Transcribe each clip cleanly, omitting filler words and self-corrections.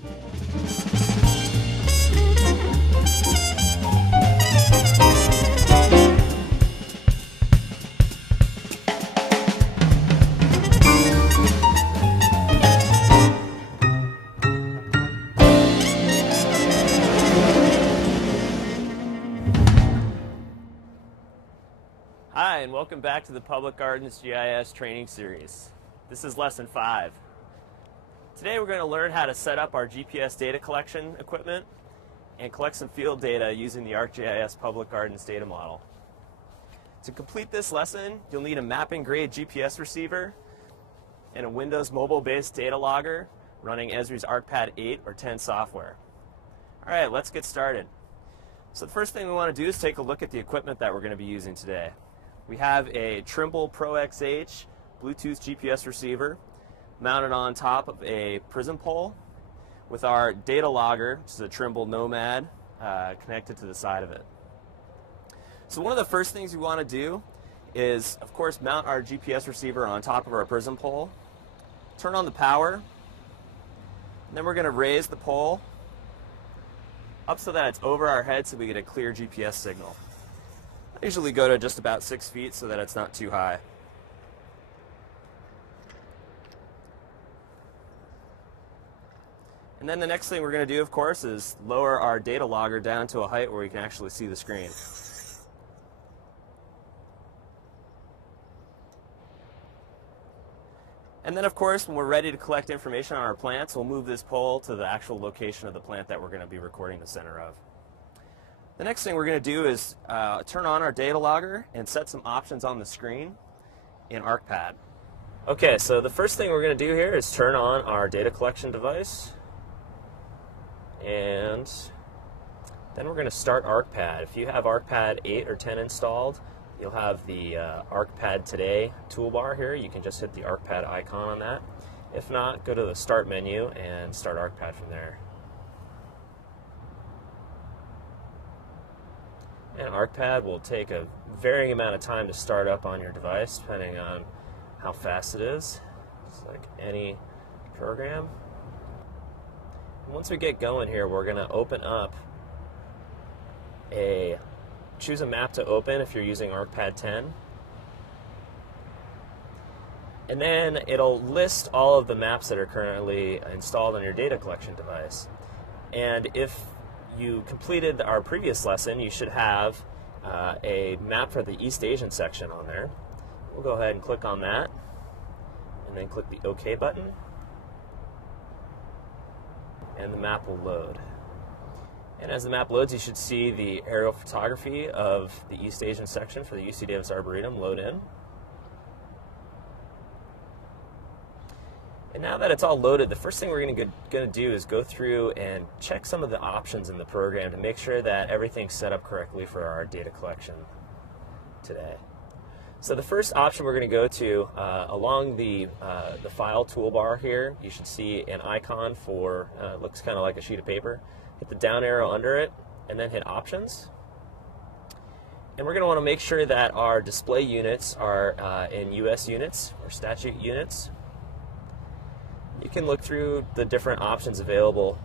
Hi, and welcome back to the Public Gardens GIS training series. This is lesson 5. Today we're going to learn how to set up our GPS data collection equipment and collect some field data using the ArcGIS Public Gardens data model. To complete this lesson, you'll need a mapping grade GPS receiver and a Windows mobile-based data logger running Esri's ArcPad 8 or 10 software. All right, let's get started. So the first thing we want to do is take a look at the equipment that we're going to be using today. We have a Trimble Pro XH Bluetooth GPS receiver mounted on top of a prism pole with our data logger, which is a Trimble Nomad, connected to the side of it. So one of the first things we want to do is, of course, mount our GPS receiver on top of our prism pole, turn on the power, and then we're going to raise the pole up so that it's over our head so we get a clear GPS signal. I usually go to just about 6 feet so that it's not too high. And then the next thing we're going to do, of course, is lower our data logger down to a height where we can actually see the screen. And then, of course, when we're ready to collect information on our plants, we'll move this pole to the actual location of the plant that we're going to be recording the center of. The next thing we're going to do is turn on our data logger and set some options on the screen in ArcPad. Okay, so the first thing we're going to do here is turn on our data collection device, and then we're going to start ArcPad. If you have ArcPad 8 or 10 installed, you'll have the ArcPad Today toolbar here. You can just hit the ArcPad icon on that. If not, go to the Start menu and start ArcPad from there. And ArcPad will take a varying amount of time to start up on your device, depending on how fast it is. It's like any program. And once we get going here, we're going to open up choose a map to open if you're using ArcPad 10. And then it'll list all of the maps that are currently installed on your data collection device. And if you completed our previous lesson, you should have a map for the East Asian section on there. We'll go ahead and click on that, and then click the OK button, and the map will load. And as the map loads, you should see the aerial photography of the East Asian section for the UC Davis Arboretum load in. And now that it's all loaded, the first thing we're going to do is go through and check some of the options in the program to make sure that everything's set up correctly for our data collection today. So the first option we're going to go to, along the file toolbar here, you should see an icon for, looks kind of like a sheet of paper. Hit the down arrow under it, and then hit Options. And we're going to want to make sure that our display units are in US units or statute units. You can look through the different options available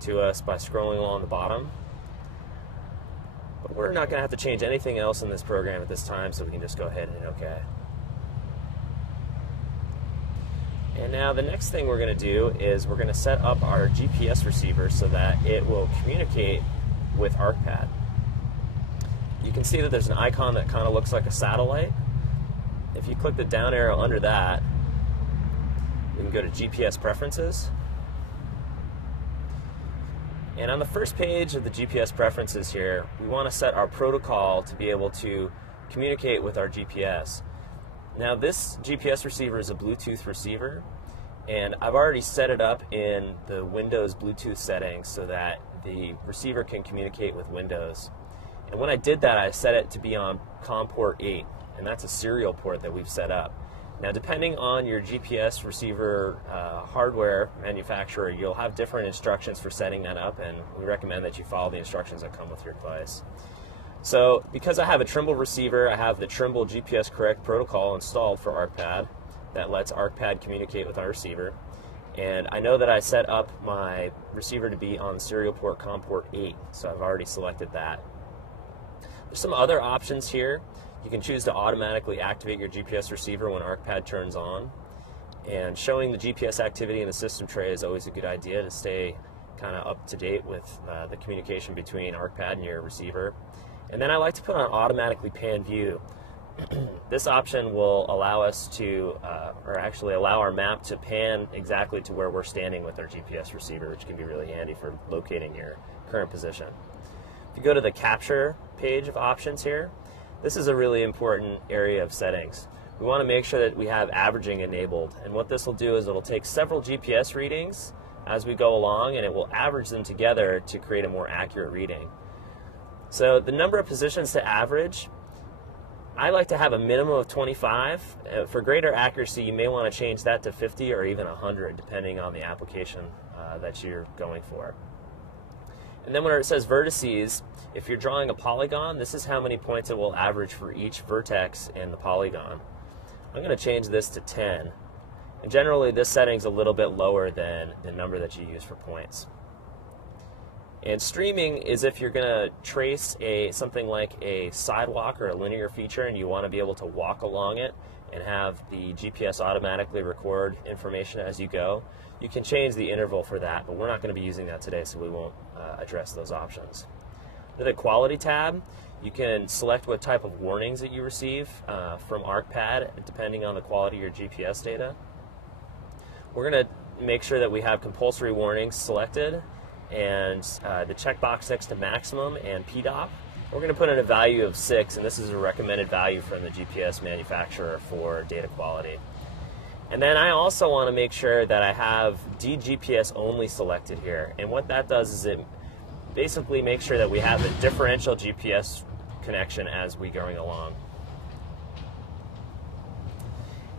to us by scrolling along the bottom. But we're not going to have to change anything else in this program at this time, so we can just go ahead and hit OK. And now the next thing we're going to do is we're going to set up our GPS receiver so that it will communicate with ArcPad. You can see that there's an icon that kind of looks like a satellite. If you click the down arrow under that, we can go to GPS Preferences. And on the first page of the GPS Preferences here, we want to set our protocol to be able to communicate with our GPS. Now this GPS receiver is a Bluetooth receiver, and I've already set it up in the Windows Bluetooth settings so that the receiver can communicate with Windows. And when I did that, I set it to be on COM port 8, and that's a serial port that we've set up. Now, depending on your GPS receiver hardware manufacturer, you'll have different instructions for setting that up, and we recommend that you follow the instructions that come with your device. So, because I have a Trimble receiver, I have the Trimble GPS Correct protocol installed for ArcPad that lets ArcPad communicate with our receiver. And I know that I set up my receiver to be on serial port COM port 8, so I've already selected that. There's some other options here. You can choose to automatically activate your GPS receiver when ArcPad turns on. And showing the GPS activity in the system tray is always a good idea to stay kind of up to date with the communication between ArcPad and your receiver. And then I like to put on automatically pan view. This option will allow us to, or actually allow our map to pan exactly to where we're standing with our GPS receiver, which can be really handy for locating your current position. If you go to the capture page of options here, this is a really important area of settings. We want to make sure that we have averaging enabled, and what this will do is it'll take several GPS readings as we go along, and it will average them together to create a more accurate reading. So the number of positions to average, I like to have a minimum of 25. For greater accuracy, you may want to change that to 50 or even 100, depending on the application that you're going for. And then when it says vertices, if you're drawing a polygon, this is how many points it will average for each vertex in the polygon. I'm going to change this to 10. And generally, this setting's a little bit lower than the number that you use for points. And streaming is if you're going to trace something like a sidewalk or a linear feature and you want to be able to walk along it and have the GPS automatically record information as you go. You can change the interval for that, but we're not going to be using that today, so we won't address those options. Under the Quality tab, you can select what type of warnings that you receive from ArcPad, depending on the quality of your GPS data. We're going to make sure that we have compulsory warnings selected, and the checkbox next to maximum and PDOP. We're going to put in a value of 6, and this is a recommended value from the GPS manufacturer for data quality. And then I also want to make sure that I have DGPS only selected here, and what that does is it basically makes sure that we have a differential GPS connection as we're going along.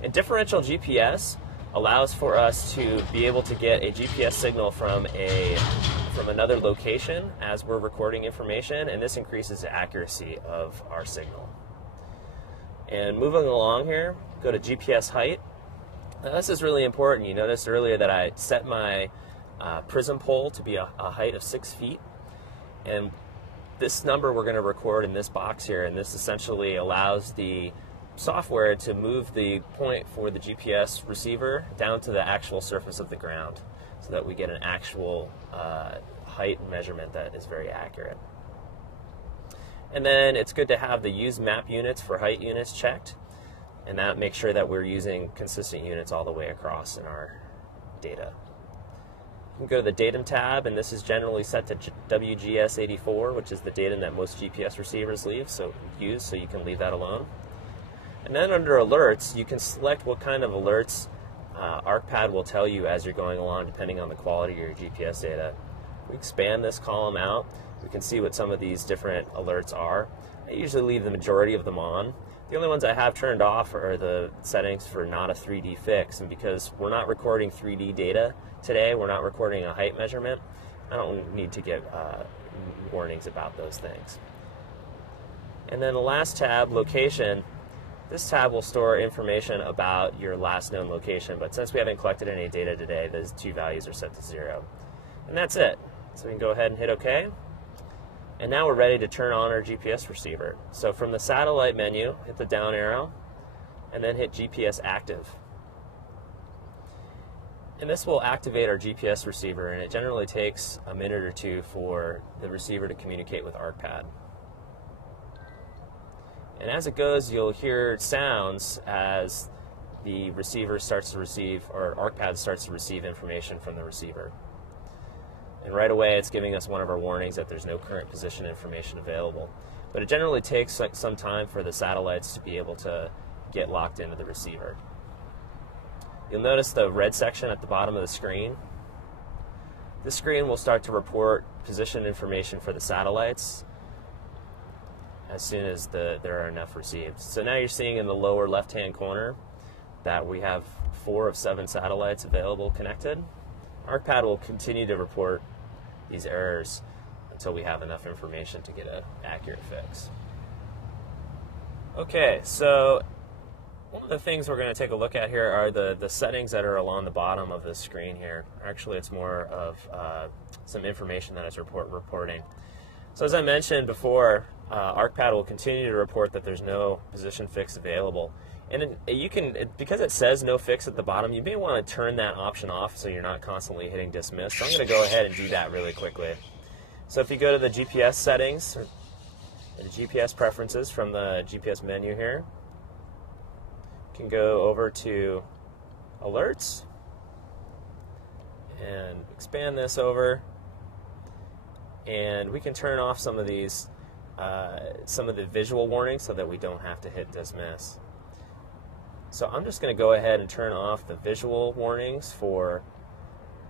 And differential GPS allows for us to be able to get a GPS signal from another location as we're recording information, and this increases the accuracy of our signal. And moving along here, go to GPS height. Now this is really important. You noticed earlier that I set my prism pole to be a height of 6 feet, and this number we're going to record in this box here, and this essentially allows the software to move the point for the GPS receiver down to the actual surface of the ground so that we get an actual height measurement that is very accurate. And then it's good to have the use map units for height units checked, and that makes sure that we're using consistent units all the way across in our data. You can go to the datum tab, and this is generally set to WGS84, which is the datum that most GPS receivers use, so you can leave that alone. And then under alerts, you can select what kind of alerts ArcPad will tell you as you're going along, depending on the quality of your GPS data. If we expand this column out, we can see what some of these different alerts are. I usually leave the majority of them on. The only ones I have turned off are the settings for not a 3D fix, and because we're not recording 3D data today, we're not recording a height measurement, I don't need to get warnings about those things. And then the last tab, location. This tab will store information about your last known location, but since we haven't collected any data today, those two values are set to 0. And that's it. So we can go ahead and hit OK. And now we're ready to turn on our GPS receiver. So from the satellite menu, hit the down arrow, and then hit GPS active. And this will activate our GPS receiver, and it generally takes a minute or two for the receiver to communicate with ArcPad. And as it goes, you'll hear sounds as the receiver starts to receive, or ArcPad starts to receive information from the receiver. And right away, it's giving us one of our warnings that there's no current position information available. But it generally takes some time for the satellites to be able to get locked into the receiver. You'll notice the red section at the bottom of the screen. This screen will start to report position information for the satellites as soon as there are enough received. So now you're seeing in the lower left-hand corner that we have 4 of 7 satellites available connected. ArcPad will continue to report these errors until we have enough information to get an accurate fix. Okay, so One of the things we're going to take a look at here are the settings that are along the bottom of the screen here. Actually, it's more of some information that it's reporting. So as I mentioned before, ArcPad will continue to report that there's no position fix available. And because it says no fix at the bottom, you may want to turn that option off so you're not constantly hitting dismiss. So I'm going to go ahead and do that really quickly. So if you go to the GPS settings, or the GPS preferences from the GPS menu here, you can go over to alerts and expand this over, and we can turn off some of these, some of the visual warnings so that we don't have to hit dismiss. So I'm just going to go ahead and turn off the visual warnings for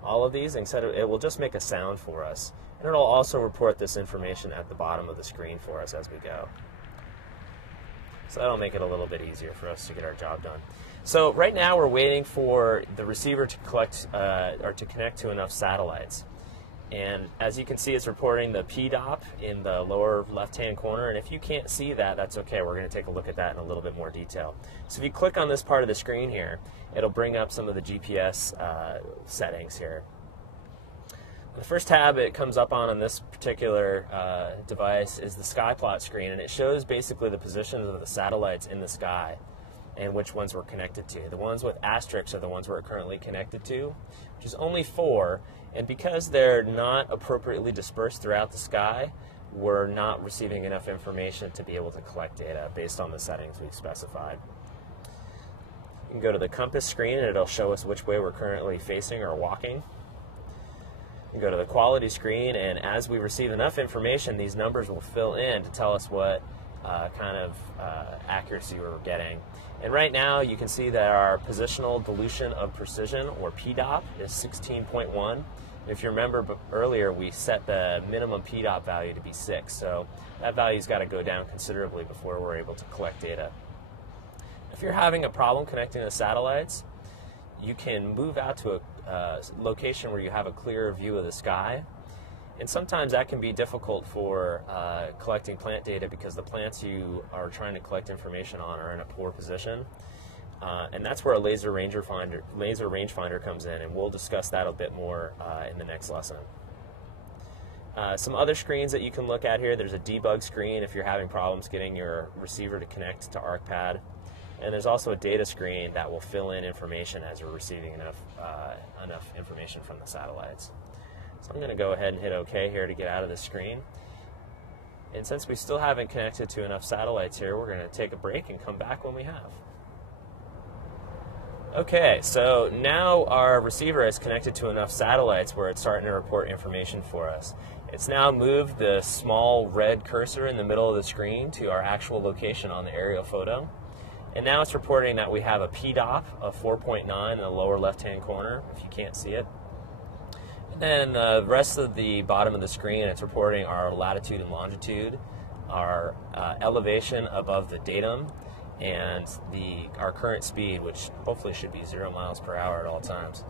all of these. Instead of, it will just make a sound for us, and it'll also report this information at the bottom of the screen for us as we go. So that'll make it a little bit easier for us to get our job done. So right now we're waiting for the receiver to collect or to connect to enough satellites. And as you can see, it's reporting the PDOP in the lower left-hand corner. And if you can't see that, that's okay. We're going to take a look at that in a little bit more detail. So if you click on this part of the screen here, it'll bring up some of the GPS settings here. The first tab it comes up on this particular device is the sky plot screen, and it shows basically the positions of the satellites in the sky and which ones we're connected to. The ones with asterisks are the ones we're currently connected to, which is only 4. And because they're not appropriately dispersed throughout the sky, we're not receiving enough information to be able to collect data based on the settings we've specified. You can go to the compass screen, and it'll show us which way we're currently facing or walking. You can go to the quality screen, and as we receive enough information, these numbers will fill in to tell us what kind of accuracy we're getting. And right now you can see that our positional dilution of precision, or PDOP, is 16.1. If you remember earlier, we set the minimum PDOP value to be 6, so that value's got to go down considerably before we're able to collect data. If you're having a problem connecting the satellites, you can move out to a location where you have a clearer view of the sky. And sometimes that can be difficult for collecting plant data because the plants you are trying to collect information on are in a poor position. And that's where a laser rangefinder comes in, and we'll discuss that a bit more in the next lesson. Some other screens that you can look at here, there's a debug screen if you're having problems getting your receiver to connect to ArcPad. And there's also a data screen that will fill in information as we're receiving enough information from the satellites. So I'm going to go ahead and hit OK here to get out of the screen. And since we still haven't connected to enough satellites here, we're going to take a break and come back when we have. Okay, so now our receiver is connected to enough satellites where it's starting to report information for us. It's now moved the small red cursor in the middle of the screen to our actual location on the aerial photo. And now it's reporting that we have a PDOP of 4.9 in the lower left-hand corner, if you can't see it. And then the rest of the bottom of the screen, it's reporting our latitude and longitude, our elevation above the datum, and our current speed, which hopefully should be 0 miles per hour at all times.